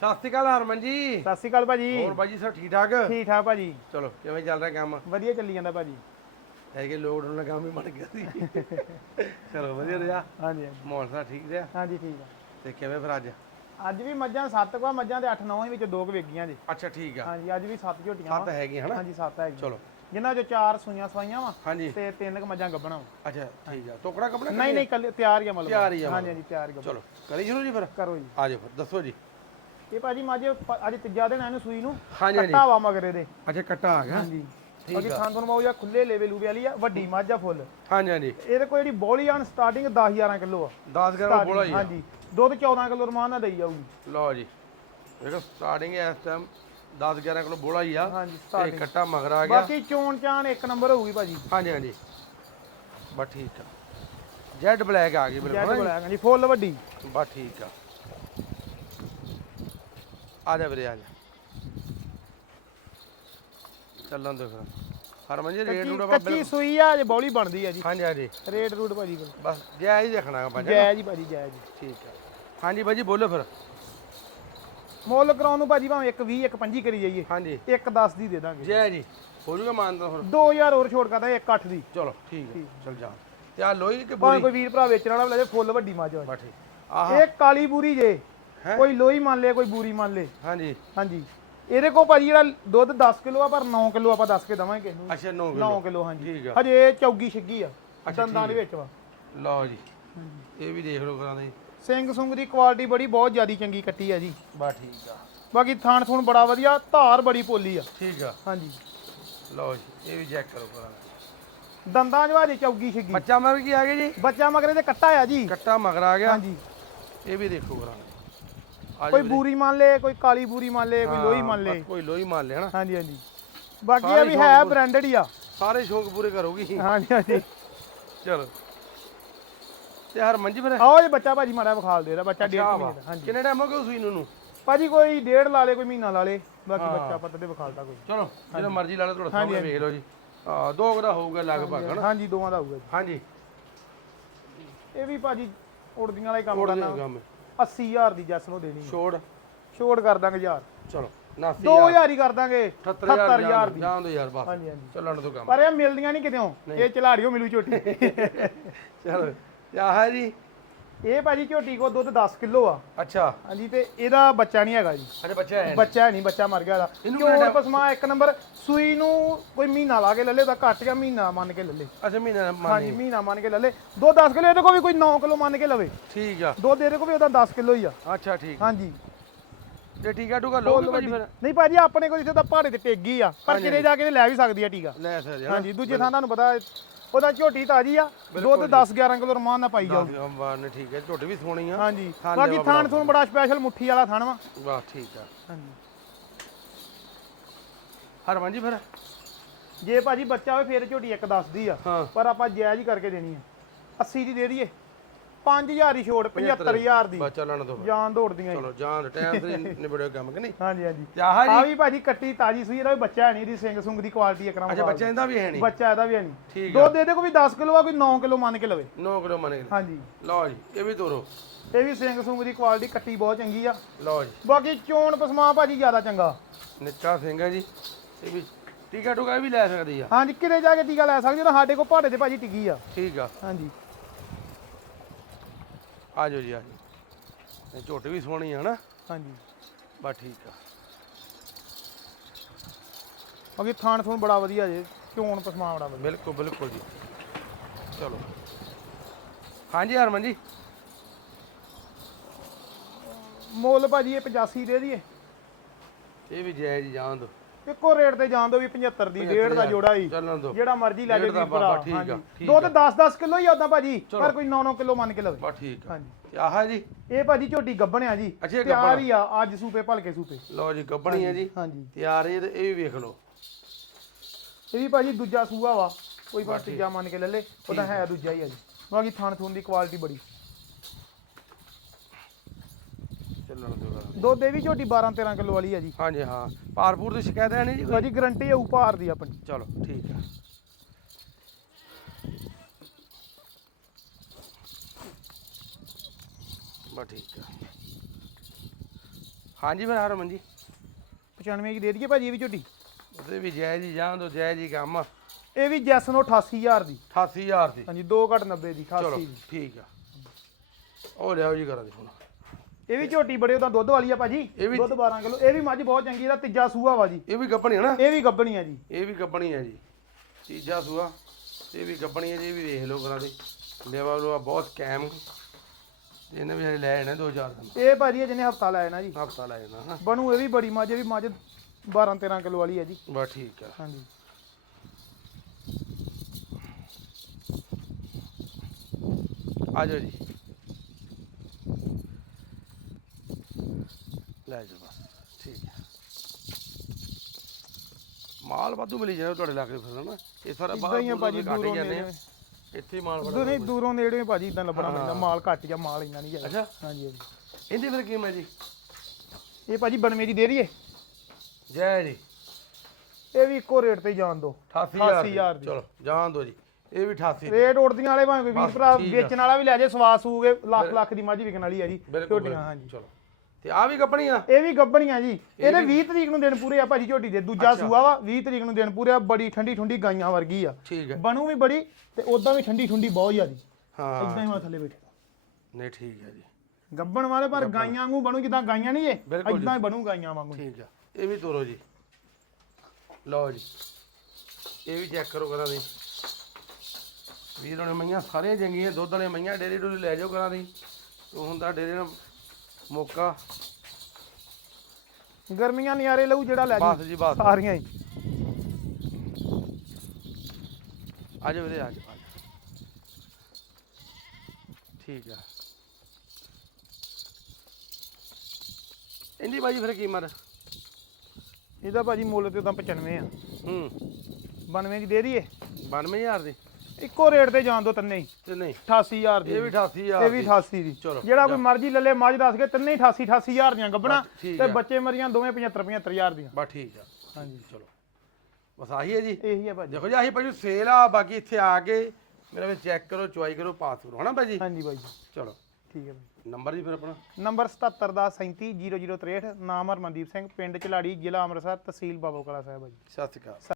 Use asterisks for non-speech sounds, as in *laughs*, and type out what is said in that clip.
ਸਤਿ ਸ਼੍ਰੀ ਅਕਾਲ ਹਰਮਨ ਜੀ। ਸਤਿ ਸ਼੍ਰੀ ਅਕਾਲ ਭਾਜੀ। ਹੋਰ ਬਾਜੀ ਸਭ ਠੀਕ ਠਾਕ? ਠੀਕ ਠਾਕ ਭਾਜੀ। ਚਲੋ ਕਿਵੇਂ ਚੱਲ ਰਿਹਾ ਕੰਮ? ਵਧੀਆ ਚੱਲੀ ਜਾਂਦਾ ਭਾਜੀ। ਹੈ ਕਿ ਲੋਕਡਾਊਨ ਦਾ ਕੰਮ ਹੀ ਬਣ ਗਿਆ ਸੀ। ਚਲੋ ਵਧੀਆ ਰਿਹਾ। ਹਾਂਜੀ ਮਾਹੌਲ ਸਾਰਾ ਠੀਕ ਰਿਹਾ? ਹਾਂਜੀ ਠੀਕ ਆ। ਤੇ ਕਿਵੇਂ ਫਿਰ ਅੱਜ? ਅੱਜ ਵੀ ਮੱਝਾਂ ਸੱਤ ਕਵਾ ਮੱਝਾਂ ਦੇ 8 9 ਵਿੱਚ ਦੋ ਕੁ ਵੇਗੀਆਂ ਜੀ। ਅੱਛਾ ਠੀਕ ਆ। ਹਾਂਜੀ ਅੱਜ ਵੀ ਸੱਤ ਝੋਟੀਆਂ ਸੱਤ ਵਾ। ਹੈਗੀਆਂ ਹਨਾ? ਹਾਂਜੀ ਸੱਤ ਹੈਗੀਆਂ। ਚਲੋ। ਜਿਨ੍ਹਾਂ ਚੋਂ ਚਾਰ ਸੂਈਆਂ ਸਵਾਈਆਂ ਵਾ ਤੇ ਤਿੰਨ ਕੁ ਮੱਝਾਂ ਗੱਭਣਾ ਵਾ। ਅੱਛਾ ਠੀਕ ਆ। ਟੋਕੜਾ ਕਪੜਾ ਨਹੀਂ ਨਹੀਂ ਤਿਆਰ ਹੀ ਆ ਮਤਲਬ। ਤਿਆਰ ਹੀ ਆ ਹਾਂਜੀ ਹਾਂਜੀ ਤਿਆਰ ਗੱਭਣ ਚਲੋ ਕਰੀ ਸ਼ੁਰੂ ਜੀ ਫਿਰ? ਕਰੋ ਜੀ। ਆ ਜਾਓ ਫਿਰ ਦੱਸੋ ਜੀ। ਇਹ ਭਾਜੀ ਮੱਝ ਪ- ਅੱਜ ਤੀਜਾ ਦਿਨ ਆ ਇਹਨੂੰ ਸੂਈ ਨੂੰ। ਹਾਂਜੀ ਹਾਂਜੀ। ਕੱਟਾ ਵਾ ਮਗਰੇ ਦੇ। ਅੱਛਾ ਕੱਟਾ ਆ ਗਿਆ। ਹਾਂਜੀ। ਬਾਕੀ ਥਾਂ ਤੁਹਾਨੂੰ ਮਾਉ ਜਾਂ ਖੁੱਲੇ ਲੇਵੇ ਲੂਵੇ ਵਾਲੀ ਆ ਵੱਡੀ ਮੱਝ ਫੁੱਲ। ਹਾਂਜੀ ਹਾਂਜੀ। ਇਹਦੇ ਕੋਲ ਜਿਹੜੀ ਬੋਲੀ ਆਨ ਸਟਾਰਟਿੰਗ 10 11 ਕਿਲੋ ਆ। 10 ਗ੍ਰਾਮ ਬੋਲਾ ਜੀ ਹਾਂਜੀ। ਦੁੱਧ 14 ਕਿਲੋ ਰਮਾਨ ਨਾਲ ਦੇਈ ਜਾਊਗੀ। ਲਓ ਜੀ। ਦੇਖੋ ਸਟਾਰਟਿੰਗ ਇਸ ਟਾਈਮ 10 11 ਕਿਲੋ ਬੋਲਾ ਹੀ ਆ। ਹਾਂਜੀ ਤੇ ਕੱਟਾ ਮਗਰ ਆ ਗਿਆ। ਬਾਕੀ ਚੋਣ ਚਾਣ ਇੱਕ ਨੰਬਰ ਹੋਊਗੀ ਭਾਜੀ। ਹਾਂਜੀ ਹਾਂਜੀ। ਬਸ ਠੀਕ ਆ। ਜੈਡ ਬਲੈਕ ਆ ਗਈ ਜੈਡ ਬਿਲਕੁਲ ਬਲੈਕ ਹਾਂਜੀ ਫੁੱਲ ਵੱਡੀ। ਬਸ ਠੀਕ ਆ। ਆ ਜਾ ਵੀਰੇ ਆ ਜਾ। ਚੱਲਣ ਦੋ ਫਿਰ। ਹਰਮਨ ਜੀ ਰੇਟ ਰੂਟ ਆਪਾਂ ਕੱਚੀ ਸੂਈ ਆ ਜੇ ਬੌਲੀ ਬਣਦੀ ਆ ਜੀ। ਹਾਂਜੀ ਹਾਂਜੀ। ਰੇਟ ਰੂਟ ਭਾਜੀ ਕੋਲ ਬਸ ਜੈ ਹੀ ਦੇਖਣਾ ਆਪਾਂ ਜੀ ਜੈ ਜੀ ਭਾਜੀ ਜੈ ਜੀ ਠੀਕ ਆ। ਹਾਂਜੀ ਬਾਜੀ ਬੋਲੋ ਫਿਰ। ਮੁੱਲ ਕਰਾਉਣ ਨੂੰ ਭਾਜੀ ਭਾਵੇਂ ਇੱਕ 20 ਇੱਕ 25 ਕਰੀ ਜਾਈਏ। ਹਾਂਜੀ। ਇੱਕ 10 ਦੀ ਦੇ ਦਾਂਗੇ। ਜੈ ਜੀ। ਹੋ ਜੂਗਾ ਮਾਨਦਾ ਫਿਰ 2000 ਹੋਰ ਛੋੜ ਕਰਦਾ ਇੱਕ 8 ਦੀ। ਚਲੋ ਠੀਕ ਹੈ ਚਲ ਜਾ ਤੇ ਆ ਲੋਈ ਕਿ ਭਾਵੇਂ ਬੋਲੀ? ਕੋਈ ਵੀਰ ਭਰਾ ਵੇਚਣ ਵਾਲਾ ਲੈ ਫੁੱਲ ਵੱਡੀ ਮੱਝ ਆ ਠੀਕ। ਆਹ। ਇਹ ਕਾਲੀ ਬੂਰੀ ਜੇ। ਹੈਂ? ਕੋਈ ਲੋਈ ਮੰਨ ਲੇ ਕੋਈ ਬੂਰੀ ਮੰਨ ਲੇ ਹਾਂਜੀ। ਹਾਂਜੀ। ਇਹਦੇ ਕੋਲ ਭਾਜੀ ਜਿਹੜਾ ਦੁੱਧ 10 ਕਿਲੋ ਆ ਪਰ 9 ਕਿਲੋ ਆਪਾਂ ਦੱਸ ਕੇ ਦਵਾਂਗੇ ਕਿਸੇ ਨੂੰ। ਅੱਛਾ 9 9 ਕਿਲੋ ਹਾਂਜੀ। ਠੀਕ ਆ। ਹਜੇ ਇਹ ਚੌਗੀ ਛਿੱਗੀ ਆ ਦੰਦਾਂ ਦੇ ਵਿੱਚ ਵਾ। ਲਓ ਜੀ। ਇਹ ਵੀ ਦੇਖ ਲਓ ਕਰਾਂ ਜੀ ਸਿੰਘ ਸੁੰਗ ਦੀ ਕੁਆਲਿਟੀ ਬੜੀ ਬਹੁਤ ਜ਼ਿਆਦੀ ਚੰਗੀ ਕੱਟੀ ਆ ਜੀ। ਬਸ ਠੀਕ ਆ। ਬਾਕੀ ਥਾਣ ਥੂਣ ਬੜਾ ਵਧੀਆ ਧਾਰ ਬੜੀ ਪੋਲੀ ਆ। ਠੀਕ ਆ। ਹਾਂਜੀ। ਲਓ ਜੀ ਇਹ ਵੀ ਚੈੱਕ ਕਰੋ ਕਰਾਂ ਦੰਦਾਂ ਜਵਾਜੇ ਚੌਗੀ ਛਿੱਗੀ। ਬੱਚਾ ਮਰ ਕੀ ਆ ਗਿਆ ਜੀ? ਬੱਚਾ ਮਗਰੇ ਤੇ ਕੱਟਾ ਆ ਜੀ। ਕੱਟਾ ਮਗਰ ਆ ਗਿਆ। ਹਾਂਜੀ। ਇਹ ਵੀ ਦੇਖੋ ਕਰਾਂ ਕੋਈ ਬੂਰੀ ਮੰਨ ਲੇ ਕੋਈ ਕਾਲੀ ਬੂਰੀ ਮੰਨ ਲੇ ਕੋਈ ਲੋਹੀ ਮੰਨ ਲੇ। ਕੋਈ ਲੋਈ ਮੰਨ ਲਿਆ ਨਾ ਹਾਂਜੀ ਹਾਂਜੀ। ਬਾਕੀ ਇਹ ਵੀ ਹੈ। ਬ੍ਰਾਂਡਡ ਹੀ ਆ। ਸਾਰੇ ਸ਼ੌਂਕ ਪੂਰੇ ਕਰੋਗੀ। ਹਾਂਜੀ ਹਾਂਜੀ। ਚਲੋ। ਤੇ ਹਰਮਨ ਜੀ ਫਿਰ? ਆਓ ਇਹ ਬੱਚਾ ਭਾਜੀ ਮਾੜਾ ਵਿਖਾਲ ਦੇ ਰਿਹਾ ਬੱਚਾ ਡੇਢ ਮਹੀਨੇ ਹਾਂਜੀ। ਕਿੰਨੇ ਟਾਈਮ ਹੋ ਗਿਆ ਸੂਈ ਨੂੰ ਨੂੰ? ਭਾਜੀ ਕੋਈ ਡੇਢ ਲਾ ਲੇ ਕੋਈ ਮਹੀਨਾ ਲਾ ਲੇ ਬਾਕੀ। ਬੱਚਾ ਪੱਤ ਦੇ ਵਿਖਾਲਦਾ ਕੋਈ। ਚਲੋ ਜਿਹੜਾ ਮਰਜ਼ੀ ਲਾ ਲਓ ਤੁਹਾਡਾ ਸਾਹਮਣੇ ਵੇਖ ਲਓ ਜੀ। ਹਾਂ ਦੋ ਦਾ ਹੋਊਗਾ ਲਗਭਗ ਹਨਾ? ਹਾਂਜੀ ਦੋਵਾਂ ਦਾ ਹੋਊਗਾ ਜੀ। ਹਾਂਜੀ। ਇਹ ਵੀ ਭਾਜੀ ਉੜਦੀਆਂ ਵਾਲਾ ਹੀ ਕੰਮ ਕਰਨਾ। ਕੰਮ। 80000 ਦੀ ਜੱਸ ਨੂੰ ਦੇਣੀ। ਛੋੜ। ਛੋੜ ਕਰ ਦਾਂਗੇ ਯਾਰ ਚਲੋ 90000 2000 ਹੀ ਕਰ ਦਾਂਗੇ। 78000 78000 ਦੀ। ਜਾਣ ਦੋ ਯਾਰ ਬਸ। ਹਾਂਜੀ ਹਾਂਜੀ। ਚੱਲਣ ਤੋਂ ਕੰਮ। ਪਰ ਇਹ ਮਿਲਦੀਆਂ ਨਹੀਂ ਕਿਤੇੋਂ ਇਹ ਚਲਾੜੀਓ ਮਿਲੂ ਝੋਟੀ। *laughs* ਚਲੋ ਹੈ ਜੀ ਇਹ ਭਾਜੀ ਝੋਟੀ ਕੋ ਦੁੱਧ 10 ਕਿਲੋ ਆ। ਅੱਛਾ। ਹਾਂਜੀ ਤੇ ਇਹਦਾ ਬੱਚਾ ਨਹੀਂ ਹੈਗਾ ਜੀ। ਅਰੇ ਬੱਚਾ ਹੈ ਬੱਚਾ ਹੈ ਨਹੀਂ ਬੱਚਾ ਮਰ ਗਿਆ ਦਾ ਇਹਨੂੰ ਕਿਹੜਾ- ਪਸਮਾ ਇੱਕ ਨੰਬਰ ਸੂਈ ਨੂੰ ਕੋਈ ਮਹੀਨਾ ਲਾ ਕੇ ਲੱਲੇ ਤਾਂ ਘੱਟ ਗਿਆ ਮਹੀਨਾ ਮੰਨ ਕੇ ਲੱਲੇ ਅੱਛਾ ਮਹੀਨਾ ਮੰਨ ਹਾਂਜੀ ਮਹੀਨਾ ਮੰਨ ਕੇ ਲੱਲੇ ਦੋ 10 ਕਿਲੋ ਇਹਦੇ ਕੋ ਵੀ ਕੋਈ 9 ਕਿਲੋ ਮੰਨ ਕੇ ਲਵੇ। ਠੀਕ ਆ। ਦੁੱਧ ਇਹਦੇ ਕੋ ਵੀ ਉਹਦਾ 10 ਕਿਲੋ ਹੀ ਆ। ਅੱਛਾ ਠੀਕ। ਹਾਂਜੀ। ਤੇ ਟੀਕਾ ਟੂਕਾ ਲੋਗੇ ਭਾਜੀ ਫਿਰ। ਨਹੀਂ ਭਾਜੀ ਆਪਣੇ ਕੋਲ ਜਿੱਥੇ ਤਾਂ ਪਹਾੜੇ ਤੇ ਟੇਗੀ ਆ। ਪਰ ਕਿਤੇ ਜਾ ਕੇ ਲੈ ਵੀ ਸਕਦੀ ਆ ਟੀਕਾ ਲੈ ਯਾਰ ਹਾਂਜੀ ਦੂਜੇ ਥਾਂ ਤੁਹਾਨੂੰ ਪਤਾ ਉਹਦਾ ਝੋਟੀ ਤਾਜੀ ਆ ਦੁੱਧ 10 11 ਕਿਲੋ ਰਮਾਨ ਨਾਲ ਪਾਈ ਜਾਊ ਬਾਰ ਨੇ ਠੀਕ ਹੈ ਝੋਟੀ ਵੀ ਸੋਹਣੀ ਆ। ਹਾਂਜੀ ਬਾਕੀ ਥਾਣ ਥੂਣ ਬੜਾ ਸਪੈਸ਼ਲ ਮੁੱਠੀ ਵਾਲਾ ਥਣ ਵਾ। ਵਾਹ ਠੀਕ ਆ। ਹਾਂਜੀ। ਹਰਮਨ ਜੀ ਫਿਰ? ਜੇ ਭਾਜੀ ਬੱਚਾ ਹੋਵੇ ਫੇਰ ਝੋਟੀ ਇੱਕ ਦੱਸਦੀ ਆ ਹਾਂ। ਪਰ ਆਪਾਂ ਜਾਇਜ਼ ਹੀ ਕਰਕੇ ਦੇਣੀ ਆ। 80 ਦੀ ਦੇ ਦਈਏ। 5000 ਹੀ ਛੋੜ 75000 ਦੀ। ਬਸ ਚੱਲਣ ਦੋ ਜਾਨ ਦੌੜਦੀਆਂ ਜੀ। ਚਲੋ ਜਾਨ ਟਾਈਮ ਤੇ ਨਿਬੜਿਓ ਕੰਮ ਕਿ ਨਹੀਂ? ਹਾਂਜੀ ਹਾਂਜੀ। ਆਹ ਜੀ। ਆ ਵੀ ਭਾਜੀ ਕੱਟੀ ਤਾਜੀ ਸੂਈ ਇਹਦਾ ਵੀ ਬੱਚਾ ਹੈ ਨਹੀਂ ਇਹਦੀ ਸਿੰਘ ਸੁੰਗ ਦੀ ਕੁਆਲਿਟੀ ਇਕਰਮ ਅੱਛਾ ਬੱਚਾ ਇਹਦਾ ਵੀ ਹੈ ਨਹੀਂ? ਬੱਚਾ ਇਹਦਾ ਵੀ ਹੈ ਨਹੀਂ। ਠੀਕ ਆ। ਦੁੱਧ ਇਹਦੇ ਕੋ ਵੀ 10 ਕਿਲੋ ਆ ਕੋਈ 9 ਕਿਲੋ ਮੰਨ ਕੇ ਲਵੇ। 9 ਕਿਲੋ ਮੰਨ ਹਾਂਜੀ। ਲਓ ਜੀ ਇਹ ਵੀ ਤੋਰੋ। ਇਹ ਵੀ ਸਿੰਘ ਸੁੰਗ ਦੀ ਕੁਆਲਿਟੀ ਕੱਟੀ ਬਹੁਤ ਚੰਗੀ ਆ। ਲਓ ਜੀ। ਬਾਕੀ ਚੋਣ ਪਸਮਾ ਭਾਜੀ ਜ਼ਿਆਦਾ ਚੰਗਾ। ਨਿੱਕਾ ਸਿੰਘ ਹੈ ਜੀ। ਇਹ ਵੀ ਟੀਕਾ ਟੂਕਾ ਵੀ ਲੈ ਸਕਦੀ ਆ। ਹਾਂਜੀ ਕਿਤੇ ਜਾ ਕੇ ਟੀਕਾ ਲੈ ਸਕਦੇ ਹੋ ਸਾਡੇ ਕੋਲ ਪਹਾੜੇ ਤੇ ਭਾਜੀ ਟਿੱਗੀ ਆ। ਠੀਕ ਆ। ਹਾਂਜੀ। ਆ ਜਾਓ ਜੀ ਆ ਜਾਓ ਇਹ ਝੋਟੀ ਵੀ ਸੋਹਣੀ ਆ ਨਾ ਹਾਂਜੀ। ਬਸ ਠੀਕ ਆ। ਬਾਕੀ ਥਾਣ ਥੂਣ ਬੜਾ ਵਧੀਆ ਜੇ ਚੋਣ ਪਸਮਾ ਬੜਾ ਵਧੀਆ। ਬਿਲਕੁਲ ਬਿਲਕੁਲ ਜੀ। ਚਲੋ। ਹਾਂਜੀ ਹਰਮਨ ਜੀ। ਮੁੱਲ ਭਾਜੀ ਇਹ 85 ਦੇ ਦਈਏ ਇਹ ਵੀ ਜਾਇਜ਼ ਹੀ ਜਾਣ ਦੋ। ਇੱਕੋ ਰੇਟ ਤੇ ਜਾਣ ਦੋ ਵੀ 75 ਦੀ ਡੇਢ ਦਾ ਜੋੜਾ ਹੀ। ਚੱਲਣ ਦੋ। ਜਿਹੜਾ ਮਰਜ਼ੀ ਲੈ ਡੇਢ ਜੇ ਦਾ ਵੀਰ ਭਰਾ। ਬਾਬਾ, ਠੀਕ ਆ, ਹਾਂਜੀ। ਠੀਕ ਦੁੱਧ 10-10 ਕਿਲੋ ਹੀ ਉਦਾਂ ਭਾਜੀ ਪਰ ਕੋਈ 9-9 ਕਿਲੋ ਮੰਨ ਕੇ ਲਵੇ। ਬਸ ਠੀਕ ਆ। ਹਾਂਜੀ। ਤੇ ਆਹ ਜੀ। ਇਹ ਭਾਜੀ ਝੋਟੀ ਗੱਬਣ ਆ ਜੀ। ਅੱਛਾ, ਇਹ ਤਿਆਰ ਗੱਭਣ। ਹੀ ਆ ਅੱਜ ਸੂਪੇ ਭਲਕੇ ਸੂਪੇ। ਲਓ ਜੀ ਗੱਬਣੀ ਆ ਜੀ। ਹਾਂਜੀ। ਤਿਆਰ ਇਹ ਤੇ ਇਹ ਵੀ ਵੇਖ ਲਓ। ਇਹ ਵੀ ਭਾਜੀ ਦੂਜਾ ਸੂਆ ਵਾ। ਕੋਈ ਪਰ ਤੀਜਾ ਮੰਨ ਕੇ ਲੈ ਲੇ ਉਹਦਾ ਹੈ ਦੂਜਾ ਹੀ ਆ ਜੀ। ਬਾਕੀ ਥਾਣ ਥੂਣ ਦੀ ਕੁਆਲਿਟੀ ਬੜੀ। ਚੱਲਣ ਦੁੱਧ ਇਹ ਵੀ ਝੋਟੀ 12-13 ਕਿਲੋ ਵਾਲੀ ਆ ਜੀ। ਹਾਂਜੀ ਹਾਂ। ਪਾਰਪੂਰ ਦੀ ਸ਼ਿਕਾਇਤ ਹੈ ਨਹੀਂ ਜੀ ਕੋਈ? ਭਾਜੀ ਗਰੰਟੀ ਆਊ ਭਾਰ ਦੀ ਆਪਣੀ। ਚਲੋ ਠੀਕ ਆ। ਬਸ ਠੀਕ ਆ। ਹਾਂਜੀ ਫਿਰ ਹਰਮਨ ਜੀ। 95 ਦੀ ਦੇ ਦਈਏ ਭਾਜੀ ਇਹ ਵੀ ਝੋਟੀ? ਉਹਦੇ ਵੀ ਜੈ ਜੀ ਜਾਂ ਦੋ ਜੈ ਜੀ ਕੰਮ। ਇਹ ਵੀ ਜੈਸ ਨੂੰ 88000 ਦੀ। 88000 ਦੀ। ਹਾਂਜੀ 2 ਘਟ 90 ਦੀ 88 ਚਲੋ ਦੀ। ਠੀਕ ਆ। ਉਹ ਲਿਆਓ ਜੀ ਕਰਾਂ ਦੇ ਹੁਣ। ਇਹ ਵੀ ਝੋਟੀ ਬੜੇ ਉਹਦਾ ਦੁੱਧ ਵਾਲੀ ਆ ਭਾਜੀ ਦੁੱਧ 12 ਕਿਲੋ ਇਹ ਵੀ ਮੱਝ ਬਹੁਤ ਚੰਗੀ ਇਹਦਾ ਤੀਜਾ ਸੂਆ ਵਾ ਜੀ ਇਹ ਵੀ ਗੱਪਣੀ ਹੈ ਨਾ ਇਹ ਵੀ ਗੱਬਣੀ ਆ ਜੀ ਇਹ ਵੀ ਗੱਪਣੀ ਹੈ ਜੀ ਤੀਜਾ ਸੂਆ ਇਹ ਵੀ ਗੱਪਣੀ ਹੈ ਜੀ ਇਹ ਵੀ ਦੇਖ ਲਓ ਕਰਾਂ ਦੇ ਲੈਵਾ ਲੋ ਬਹੁਤ ਕੈਮ ਤੇ ਇਹਨੇ ਵੀ ਲੈ ਜਾਣਾ ਦੋ ਚਾਰ ਦਿਨ ਇਹ ਭਾਜੀ ਜਿਹਨੇ ਹਫਤਾ ਲਾਇਆ ਨਾ ਜੀ ਹਫਤਾ ਲੈ ਜਾਣਾ ਹਾਂ ਬਣੂ ਇਹ ਵੀ ਬੜੀ ਮੱਝ ਇਹ ਵੀ ਮੱਝ 12 13 ਕਿਲੋ ਵਾਲੀ ਆ ਜੀ ਬਸ ਠੀਕ ਆ ਹਾਂਜੀ ਆ ਜਾਓ ਜੀ ਲੈ ਜਾਓ ਬਸ ਠੀਕ ਹੈ। ਮਾਲ ਵਾਧੂ ਮਿਲੀ ਜਾਣਾ ਤੁਹਾਡੇ ਇਲਾਕੇ ਫਿਰ ਨਾ ਇਹ ਸਾਰਾ ਇਦਾਂ ਹੀ ਆ ਭਾਜੀ ਦੂਰੋਂ ਜਾਂਦੇ ਨੇੜੇ। ਇੱਥੇ ਮਾਲ ਬੜਾ ਦੂਰੋਂ ਦੂਰੋਂ ਨੇੜੇ ਭਾਜੀ ਇਦਾਂ ਲੱਭਣਾ ਪੈਂਦਾ। ਮਾਲ ਘੱਟ ਜਾਂ ਮਾਲ ਇੰਨਾ ਨਹੀਂ ਹੈਗਾ। ਅੱਛਾ। ਹਾਂਜੀ ਹਾਂਜੀ। ਇਹਦੀ ਫਿਰ ਕੀਮਤ ਜੀ ਇਹ ਭਾਜੀ ਬਣਵੇਂ ਦੀ ਦੇ ਦਈਏ? ਜੈ ਜੀ। ਇਹ ਵੀ ਇੱਕੋ ਰੇਟ ਤੇ ਜਾਣ ਦੋ 88000 88000 ਦੀ। ਦੀ। ਚਲੋ ਜਾਣ ਦਿਓ ਜੀ। ਇਹ ਵੀ 88 ਦੀ। ਰੇਟ ਉੜਦੀਆਂ ਵਾਲੇ ਭਾਵੇਂ ਕੋਈ ਵੀਰ ਭਰਾ। ਵੇਚਣ ਵਾਲਾ ਵੀ ਲੈ ਜੇ ਸਵਾਸ ਸੂਗੇ ਲੱਖ ਲੱਖ ਦੀ ਮੱਝ ਵਿਕਣ ਵਾਲੀ ਆ ਜੀ। ਝੋਟੀਆਂ ਹਾਂਜੀ। ਚਲੋ। ਤੇ ਆ ਵੀ ਗੱਪਣੀ ਆ ਇਹ ਵੀ ਗੱਬਣੀਆਂ ਜੀ। ਇਹਦੇ 20 ਤਰੀਕ ਨੂੰ ਦਿਨ ਪੂਰੇ ਆ ਭਾਜੀ ਝੋਟੀ ਦੇ। ਦੂਜਾ ਸੂਆ ਵਾ 20 ਤਰੀਕ ਨੂੰ ਦਿਨ ਪੂਰੇ ਆ ਬੜੀ ਠੰਡੀ ਠੰਡੀ ਗਾਈਆਂ ਵਰਗੀ ਆ। ਠੀਕ ਹੈ। ਬਣੂ ਵੀ ਬੜੀ ਤੇ ਉਦਾਂ ਵੀ ਠੰਡੀ ਠੰਡੀ ਬਹੁਤ ਜ਼ਿਆਦੀ। ਹਾਂ। ਇਦਾਂ ਹੀ ਮੈਂ ਥੱਲੇ ਬੈਠਾ। ਨਹੀਂ ਠੀਕ ਹੈ ਜੀ। ਗੱਬਣ ਵਾਲੇ ਪਰ ਗਾਈਆਂ ਵਾਂਗੂ ਬਣੂ ਜਿੱਦਾਂ ਗਾਈਆਂ ਨਹੀਂ ਇਹ ਬਿਲਕੁਲ ਜੀ। ਇਦਾਂ ਹੀ ਬਣੂ ਗਾਈਆਂ ਵਾਂਗੂ। ਠੀਕ ਆ। ਇਹ ਵੀ ਤੋਰੋ ਜੀ। ਲਓ ਜੀ। ਇਹ ਵੀ ਚੈੱਕ ਕਰੋ ਕਰਾਂ ਦੀ। ਵੀਰ ਹੋਣੇ ਮਈਆਂ ਸਾਰੀਆਂ ਚੰਗੀਆਂ ਦੁੱਧ ਵਾਲੇ ਮਈਆਂ ਡੇਰੀ ਡੂਰੀ ਲੈ ਜਾਓ ਕਰਾਂ ਦੀ। ਤੂੰ ਹੁੰਦਾ ਡੇਰੇ ਨੂੰ ਮੌਕਾ। ਗਰਮੀਆਂ ਨਿਆਰੇ ਲਊ ਜਿਹੜਾ ਲੈ ਬਸ ਜੀ ਜੀ ਬਸ। ਸਾਰੀਆਂ ਹੀ। ਆ ਜਾਓ ਵੀਰੇ ਆ ਜਾਓ ਆ ਜਾਓ। ਠੀਕ ਆ। ਇੰਦੀ ਬਾਜੀ ਫਿਰ ਕੀਮਤ ਇਹਦਾ ਭਾਜੀ ਮੁੱਲ ਤੇ ਉਦਾਂ 95 ਆ। ਹੂੰ। 92 ਦੀ ਦੇ ਦਈਏ। 92000 ਦੀ? ਇੱਕੋ ਰੇਟ ਤੇ ਜਾਣ ਦੋ ਤਿੰਨੇ ਹੀ। ਤੇ ਨਹੀਂ। 88000 ਦੀ। ਇਹ ਵੀ 88000 ਇਹ ਵੀ 88 ਦੀ। ਚਲੋ, ਜਿਹੜਾ ਕੋਈ ਮਰਜ਼ੀ ਲੱਲੇ ਮੱਝ ਦੱਸ ਕੇ ਤਿੰਨੇ ਹੀ 88 88000 ਦੀਆਂ ਗੱਬਣਾ ਤੇ। ਬੱਚੇ ਮਰੀਆਂ ਦੋਵੇਂ 75 75000 ਦੀਆਂ। ਬਸ ਠੀਕ ਆ। ਹਾਂਜੀ। ਚਲੋ। ਬਸ ਆਹੀ ਹੈ ਜੀ। ਇਹੀ ਆ ਭਾਜੀ। ਦੇਖੋ ਜੀ ਆਹੀ ਭਾਜੀ ਸੇਲ ਆ ਬਾਕੀ ਇੱਥੇ ਆ ਕੇ ਮੇਰਾ ਵੀ ਚੈੱਕ ਕਰੋ ਚੁਆਈ ਕਰੋ ਪਾਸ ਕਰੋ। ਹਨਾ ਭਾਜੀ? ਹਾਂਜੀ ਭਾਈ ਚਲੋ। ਠੀਕ ਹੈ ਭਾਈ ਨੰਬਰ ਜੀ ਫਿਰ ਆਪਣਾ? ਨੰਬਰ 77 ਦਾ 37 0063 ਨਾਮ ਹਰਮਨਦੀਪ ਸਿੰਘ ਪਿੰਡ ਚਲਾੜੀ ਜ਼ਿਲ੍ਹਾ ਅੰਮ੍ਰਿਤਸਰ ਤਹਿਸੀਲ ਬਾਬੋ ਕਲਾ ਸਾਹਿਬ ਭਾਜੀ। ਸਤਿ ਸ਼੍ਰੀ ਅਕਾਲ।